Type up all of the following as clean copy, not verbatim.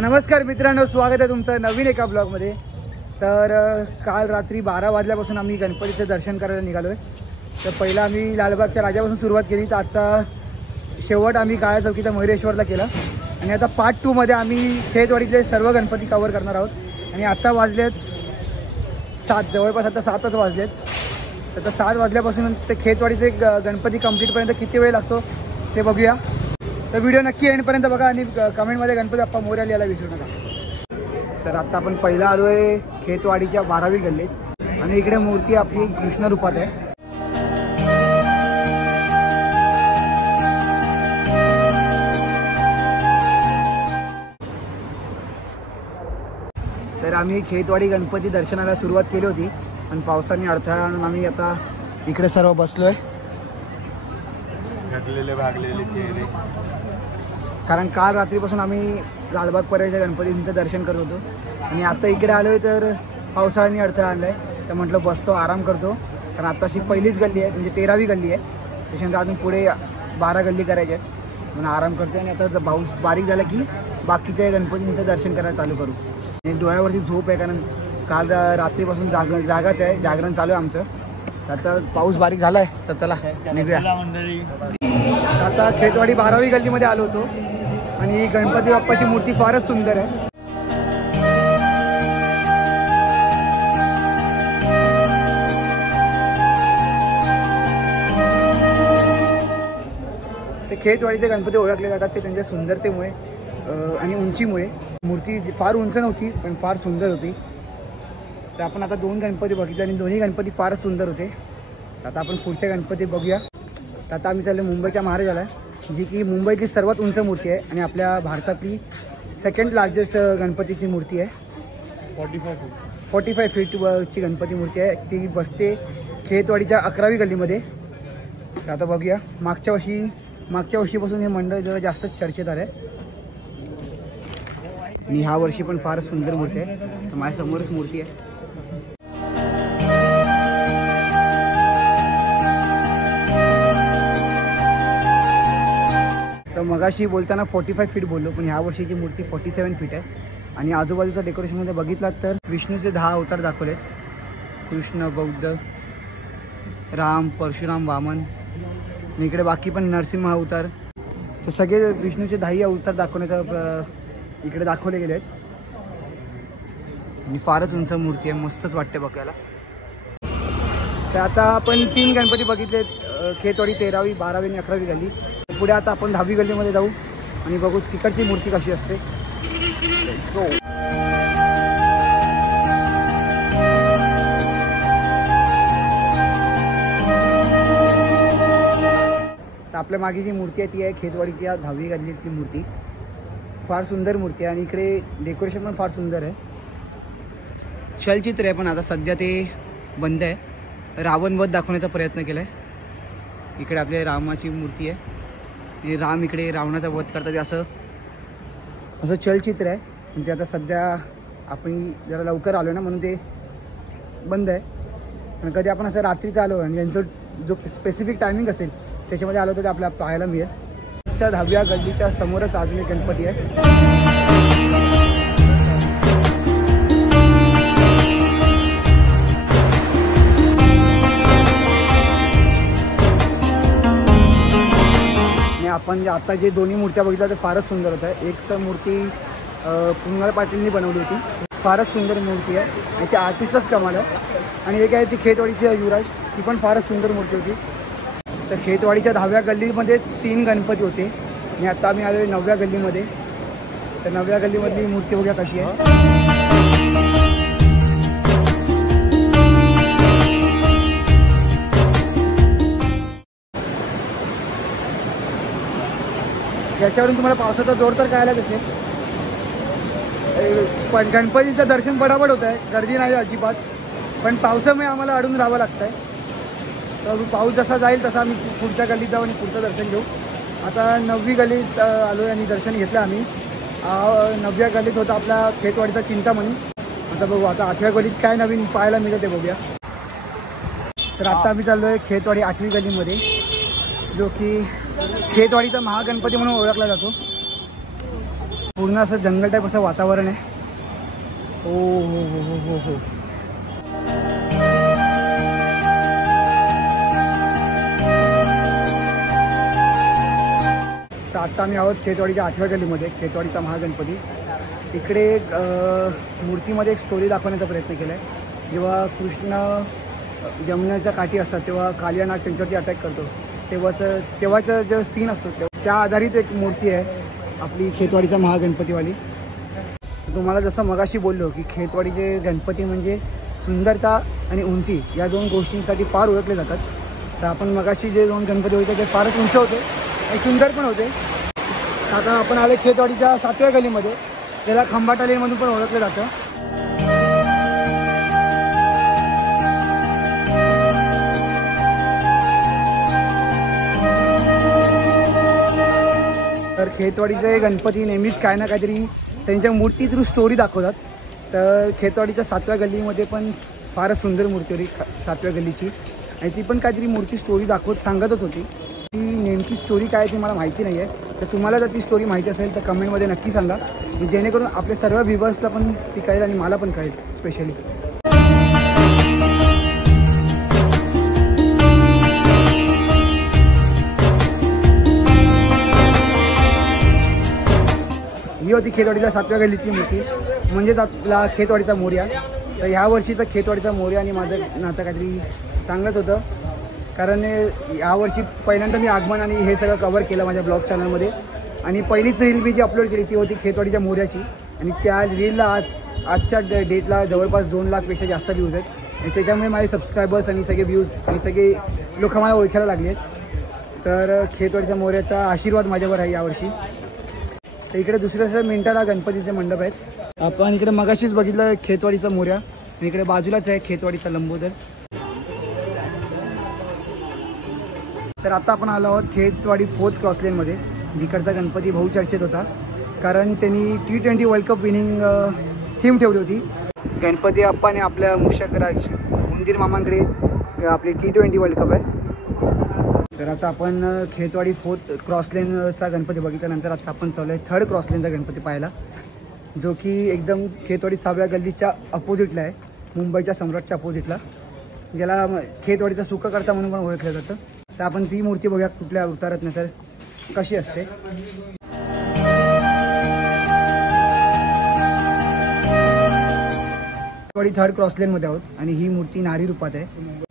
तर नमस्कार मित्रांनो, स्वागत आहे तुमचं नवीन एका ब्लॉगमध्ये। तर काल रात्री 12 वाजल्यापासून आम्ही गणपतीचं दर्शन करायला निघालोय। तर पहिला आम्ही लालबागच्या राजापासून सुरुवात केली, तर आता शेवट आम्ही काळ्या चौकीच्या मयुरेश्वरला केला आणि आता पार्ट 2 मध्ये आम्ही खेतवाडीतले सर्व गणपती कव्हर करणार आहोत। आणि आता वाजलेत 7, जवळपास आता 7च वाजलेत। तर 7 वाजल्यापासून ते खेतवाडीचे गणपती कंप्लीटपर्यंत किती वेळ लागतो ते बघूया। तर व्हिडिओ नक्की एंडपर्यंत बघा आणि कमेंटमध्ये गणपती बाप्पा मोरया यायला विसरू नका। तर आता आपण पहिला आलो आहे खेतवाडीच्या 12वी गल्लीत आणि इकडे मूर्ती आपली कृष्ण रूपात आहे। तर आम्ही खेतवाडी गणपती दर्शनाला सुरुवात केली होती पण पावसाने अडथळा आणून आम्ही आता इकडे सर्व बसलोय। घडलेले भागलेले चेहरे, कारण काल रात्रीपासून आम्ही लालबाग पर्यंतच्या गणपतींचं दर्शन करत होतो आणि आता इकडे आलोय तर पावसाळ्याने अडथळा आणलाय। तर म्हटलं बसतो, आराम करतो, कारण आताशी पहिलीच गल्ली आहे, म्हणजे 13वी गल्ली आहे। त्याच्यानंतर अजून पुढे 12 गल्ली करायच्या आहेत म्हणून आराम करतो आणि आता पाऊस बारीक झाला की बाकीच्या गणपतींचं दर्शन करायला चालू करू। आणि डोळ्यावरती झोप आहे, कारण काल रात्रीपासून जागाच आहे, जागरण चालू आहे आमचं। आता पाऊस बारीक झाला आहे, तर चला निघूया। आता खेतवाडी 12वी गल्लीमध्ये आलो होतो आणि गणपती बाप्पाची मूर्ती फारच सुंदर आहे। ते खेतवाडीचे गणपती ओळखले जातात ते त्यांच्या सुंदरतेमुळे आणि उंचीमुळे। मूर्ती फार उंच नव्हती पण फार सुंदर होती। तर आपण आता 2 गणपती बघितले आणि दोन्ही गणपती फारच सुंदर होते। आता आपण पुढच्या गणपती बघूया। आता आम्ही चाललो मुंबईच्या महाराजाला, जी की मुंबईतली सर्वात उंच मूर्ती आहे आणि आपल्या भारतातली सेकंड लार्जेस्ट गणपतीची मूर्ती आहे। 45 फीटची गणपती मूर्ती आहे। ती बसते खेतवाडीच्या 11वी गल्लीमध्ये। आता बघूया, मागच्या वर्षीपासून हे मंडळ जरा जास्तच चर्चेत आलं आहे आणि ह्या वर्षी पण फार सुंदर मूर्ती आहे। तर माझ्यासमोरच मूर्ती आहे। तर मगाशी बोलताना 45 फीट बोललो, पण ह्या वर्षीची मूर्ती 47 फीट आहे। आणि आजूबाजूच्या डेकोरेशनमध्ये बघितलात तर विष्णूचे 10 अवतार दाखवलेत, कृष्ण, बौद्ध, राम, परशुराम, वामन आणि इकडे बाकी पण नरसिंह अवतार। तर सगळे विष्णूचे 10 अवतार दाखवण्याचा इकडे दाखवले गेले आहेत आणि फारच उंच मूर्ती आहे, मस्तच वाटते बघायला। तर आता आपण 3 गणपती बघितलेत, खेतवाडी 13वी, 12वी आणि 11वी गल्ली। पुढे आता आपण 10वी गल्लीमध्ये जाऊ आणि बघू तिकडची मूर्ती कशी असते। तर आपल्या मागे जी मूर्ती आहे ती आहे खेतवाडीच्या 10वी गल्लीतली मूर्ती। फार सुंदर मूर्ती आहे आणि इकडे डेकोरेशन पण फार सुंदर आहे। चलचित्र आहे पण आता सध्या ते बंद आहे। रावण वध दाखवण्याचा प्रयत्न केला आहे। इकडे आपल्या रामाची मूर्ती आहे आणि राम इकडे रावणाचा वध करतात असं चलचित्र आहे। म्हणजे आता सध्या आपण जरा लवकर आलो ना म्हणून ते बंद आहे। आणि कधी आपण असं रात्रीचं आलो आणि यांचं जो स्पेसिफिक टायमिंग असेल त्याच्यामध्ये आलो तर ते आपल्याला पाहायला मिळेल। त्या 10व्या गल्लीच्या समोरच अजून एक गणपती आहे। आपण आता जे दोन्ही मूर्त्या बघितल्या ते फारच सुंदर होत आहे। एक तर मूर्ती कुणाल पाटीलनी बनवली होती, फारच सुंदर मूर्ती आहे आणि ती आर्टिस्टच कमाल आहे। आणि एक आहे ती खेतवाडीची युवराज, ती पण फारच सुंदर मूर्ती होती। तर खेतवाडीच्या 10व्या गल्लीमध्ये 3 गणपती होते आणि आता आम्ही आलो 9व्या गल्लीमध्ये। तर 9व्या गल्लीमधली मूर्ती बघूया कशी आहे। याच्यावरून तुम्हाला पावसाचा जोर तर कळायला दिसेल। पण गणपतीचं दर्शन पटापट होत आहे, गर्दी नाही अजिबात, पण पावसामुळे आम्हाला अडून राहावं लागतं आहे। तर पाऊस जसा जाईल तसा आम्ही पुढच्या गल्लीत जाऊ आणि पुढचं दर्शन घेऊ। आता 9वी गल्लीत आलो आणि दर्शन घेतलं आम्ही। 9व्या गल्लीत होता आपला खेतवाडीचा चिंतामणी। आता बघू आता 8व्या गल्लीत काय नवीन पाहायला मिळतं ते बघूया। तर आता आम्ही चाललो आहे खेतवाडी 8वी गल्लीमध्ये, जो की खेतवाडीचा महागणपती म्हणून ओळखला जातो। पूर्ण असं जंगल टाईप असं वातावरण आहे. हो हो हो हो हो हो. तर आता आम्ही आहोत खेतवाडीच्या 8व्या गल्लीमध्ये, खेतवाडीचा महागणपती. इकडे मूर्तीमध्ये एक स्टोरी दाखवण्याचा प्रयत्न केला आहे. जेव्हा कृष्ण जमुनेच्या काठी असतात तेव्हा कालिया नाग त्यांच्यावरती अटॅक करतो, तेव्हाचं जो सीन असतो त्या आधारित एक मूर्ती आहे आपली खेतवाडीचा महागणपतीवाली. तुम्हाला जसं मगाशी बोललो की खेतवाडीचे गणपती म्हणजे सुंदरता आणि उंची या दोन गोष्टींसाठी फार ओळखले जातात. तर आपण मगाशी जे दोन गणपती होते ते फारच उंच होते आणि सुंदर पण होते. आता आपण आले खेतवाडीच्या 7व्या गल्लीमध्ये, त्याला खंबाटा लेनमधून पण ओळखलं जातं. तर खेतवाडीचे गणपती नेहमीच काय ना काहीतरी त्यांच्या मूर्ती थ्रू स्टोरी दाखवतात. तर खेतवाडीच्या 7व्या गल्लीमध्ये पण फारच सुंदर मूर्ती होती 7व्या गल्लीची, आणि ती पण काहीतरी मूर्ती स्टोरी सांगतच होती. ती नेमकी स्टोरी काय ती मला माहिती नाही आहे. तर तुम्हाला जर ती स्टोरी माहिती असेल तर कमेंटमध्ये नक्की सांगा, जेणेकरून आपल्या सर्व व्ह्युअर्सला पण ती कळेल आणि मला पण कळेल स्पेशली. ही होती खेतवाडीच्या 7व्या गल्लीतली मूर्ती, म्हणजेच आपला खेतवाडीचा मोरया. तर ह्या वर्षीचा खेतवाडीचा मोरया आणि माझं नातं काहीतरी चांगलंच होतं, कारण यावर्षी पहिल्यांदा मी आगमन आणि हे सगळं कवर केलं माझ्या ब्लॉग चॅनलमध्ये. आणि पहिलीच रील मी जी अपलोड केली ती होती खेतवाडीच्या मोरयाची, आणि त्या रीलला आजच्या डेटला जवळपास 2 लाखपेक्षा जास्त व्ह्यूज आहेत. आणि त्याच्यामुळे माझे सबस्क्रायबर्स आणि सगळे व्ह्यूज आणि सगळे लोक मला ओळखायला लागले आहेत. तर खेतवाडीच्या मोरयाचा आशीर्वाद माझ्यावर आहे यावर्षी. तर इकडे दुसऱ्या मिनिटाला गणपतीचे मंडप आहेत. आपण इकडे मगाशीच बघितलं खेतवाडीचा मोरया, आणि इकडे बाजूलाच आहे खेतवाडीचा लंबोदर. तर आता आपण आलो आहोत खेतवाडी 4th क्रॉस लेनमध्ये, जिकडचा गणपती बहुचर्चेत होता, कारण त्यांनी T20 world cup winning theme ठेवली होती. गणपती अप्पा आणि आपल्या मुशकराज उंदीर मामांकडे आपली T20 वर्ल्ड कप आहे. तर आता आपण खेतवाडी 4th क्रॉस लेनचा गणपती बघितल्यानंतर आता आपण चालू आहे 3rd क्रॉस लेनचा गणपती पाहायला, जो की एकदम खेतवाडी 6व्या गल्लीच्या अपोजिटला आहे, मुंबईच्या सम्राटच्या अपोजिटला, ज्याला खेतवाडीचा सुखकर्ता म्हणून पण ओळखलं जातं. तर आपण ती मूर्ती बघूया कुठल्या अवतारात नाही तर कशी असते. खेतवाडी 3rd क्रॉस लेनमध्ये आहोत आणि ही मूर्ती नारी रूपात आहे.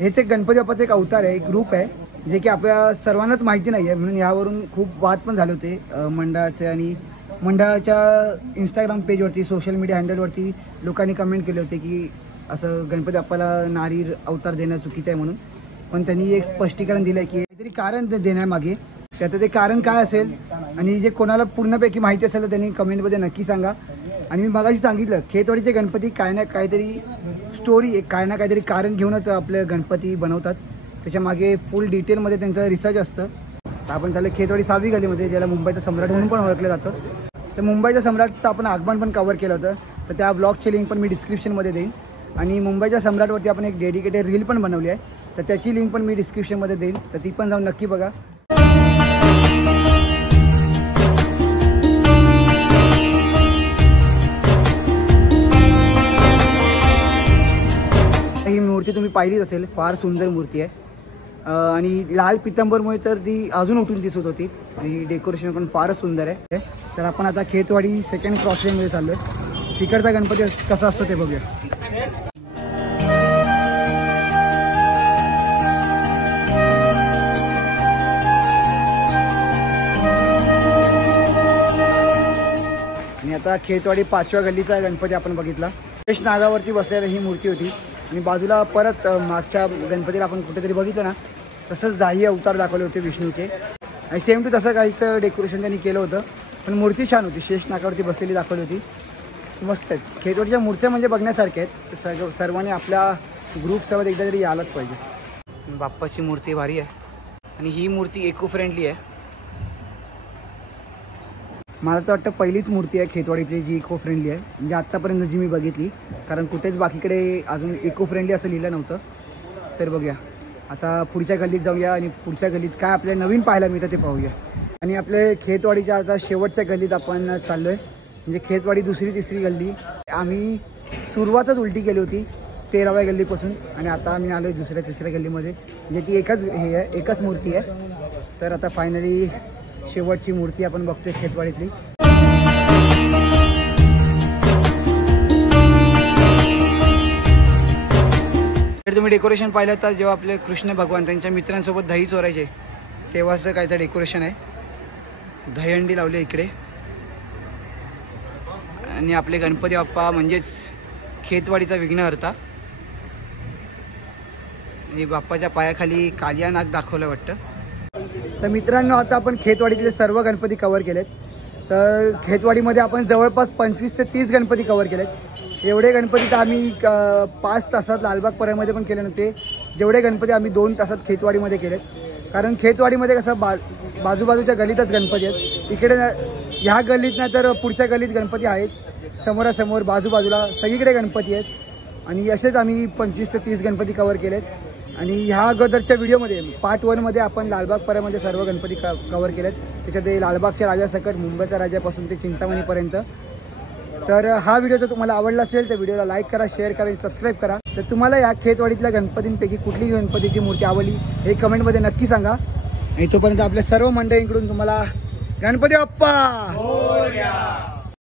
हेच एक गणपती बाप्पाचं एक अवतार आहे, एक रूप आहे, जे की आपल्या सर्वांनाच माहिती नाही आहे. म्हणून यावरून खूप वाद पण झाले होते मंडळाचे, आणि मंडळाच्या इंस्टाग्राम पेजवरती, सोशल मीडिया हँडलवरती लोकांनी कमेंट केले होते की असं गणपती बाप्पाला नारी अवतार देणं चुकीचं आहे म्हणून. पण त्यांनी एक स्पष्टीकरण दिलं आहे की काहीतरी कारण देण्यामागे, त्याचं ते कारण काय असेल, आणि जे कोणाला पूर्णपैकी माहिती असेल तर त्यांनी कमेंटमध्ये नक्की सांगा. आणि मी मगाशी सांगितलं खेतवाडीचे गणपती काय ना काहीतरी स्टोरी, काय ना काहीतरी कारण घेऊनच आपले गणपती बनवतात. त्याच्यामागे फुल डिटेलमध्ये त्यांचं रिसर्च असतं. तर आपण चाललं खेतवाडी 6वी गल्लीमध्ये, ज्याला मुंबईचा सम्राट म्हणून पण ओळखलं जातं. तर मुंबईच्या सम्राटचं आपण आगमन पण कव्हर केलं होतं, तर त्या ब्लॉगची लिंक पण मी डिस्क्रिप्शनमध्ये देईन. आणि मुंबईच्या सम्राटवरती आपण एक डेडिकेटेड रील पण बनवली आहे, तर त्याची लिंक पण मी डिस्क्रिप्शनमध्ये देईन, तर ती पण जाऊन नक्की बघा. ही मूर्ती तुम्ही पाहिलीच असेल, फार सुंदर मूर्ती आहे, आणि लाल पितंबरमुळे तर ती अजून उठून दिसत होती, आणि डेकोरेशन पण फारच सुंदर आहे. तर आपण आता खेतवाडी 2nd क्रॉस लेनमध्ये चाललो आहे. तिकडचा गणपती कसा असतो ते बघूया. आणि आता खेतवाडी 5व्या गल्लीचा गणपती आपण बघितला. शेष नागावरती बसलेली ही मूर्ती होती, आणि बाजूला परत मागच्या गणपतीला आपण कुठेतरी बघितलं ना, तसंच दाही अवतार दाखवले होते विष्णूचे, आणि सेम टू तसं काहीच डेकोरेशन त्यांनी केलं होतं. पण मूर्ती छान होती, शेष नागावरती बसलेली दाखवली होती, मस्त आहेत. खेतवाडीच्या मूर्त्या म्हणजे बघण्यासारख्या आहेत. सर्वांनी आपल्या ग्रुपसोबत एकदा तरी यायलाच पाहिजे. बाप्पाची मूर्ती भारी आहे, आणि ही मूर्ती इको फ्रेंडली आहे. मला तर वाटतं पहिलीच मूर्ती आहे खेतवाडीतली जी इको फ्रेंडली आहे, म्हणजे आत्तापर्यंत जी मी बघितली, कारण कुठेच बाकीकडे अजून इको फ्रेंडली असं लिहिलं नव्हतं. तर बघूया, आता पुढच्या गल्लीत जाऊया, आणि पुढच्या गल्लीत काय आपल्याला नवीन पाहायला मिळतं ते पाहूया. आणि आपल्या खेतवाडीच्या आता शेवटच्या गल्लीत आपण चाललो आहे, म्हणजे खेतवाडी दुसरी तिसरी गल्ली. आम्ही सुरुवातच उलटी केली होती 13व्या गल्लीपासून आणि आता आम्ही आलो आहे दुसऱ्या तिसऱ्या गल्लीमध्ये. म्हणजे ती एकच मूर्ती आहे. तर आता फायनली शेवटची मूर्ती आपण बघतोय खेतवाडीतली. तर तुम्ही डेकोरेशन पाहिलं तर जेव्हा आपले कृष्ण भगवान त्यांच्या मित्रांसोबत दही चोरायचे तेव्हाचं कायचं डेकोरेशन आहे. दहीहंडी लावली इकडे आणि आपले गणपती बाप्पा म्हणजेच खेतवाडीचा विघ्नहर्ता आणि बाप्पाच्या पायाखाली कालिया नाग दाखवलं वाटतं. तर मित्रांनो आता आपण खेतवाडीतले सर्व गणपती कव्हर केलेत. तर खेतवाडीमध्ये आपण जवळपास 25 ते 30 गणपती कव्हर केलेत. एवढे गणपती तर आम्ही 5 तासात लालबाग परळमध्ये पण केले नव्हते. जेवढे गणपती आम्ही 2 तासात खेतवाडीमध्ये केलेत. कारण खेतवाडीमध्ये कसं बाजूबाजूच्या गल्लीतच गणपती आहेत. इकडे ह्या गल्लीत नाही तर पुढच्या गल्लीत गणपती आहेत. समोरासमोर बाजूबाजूला सगळीकडे गणपती आहेत आणि असेच आम्ही 25 ते 30 गणपती कव्हर केलेत. आणि ह्या अगोदरच्या व्हिडिओमध्ये पार्ट 1मध्ये आपण लालबाग परळमध्ये सर्व गणपती कव्हर केलेत. त्याच्यात लालबागच्या राजासकट मुंबईच्या राजापासून ते चिंतामणीपर्यंत. तर हा व्हिडिओ जर तुम्हाला आवडला असेल तर व्हिडिओला लाईक करा, शेअर करा आणि सबस्क्राईब करा. तर तुम्हाला या खेतवाडीतल्या गणपतींपैकी कुठली गणपतीची मूर्ती आवडली हे कमेंटमध्ये नक्की सांगा. आणि तोपर्यंत आपल्या सर्व मंडळींकडून तुम्हाला गणपती बाप्पा.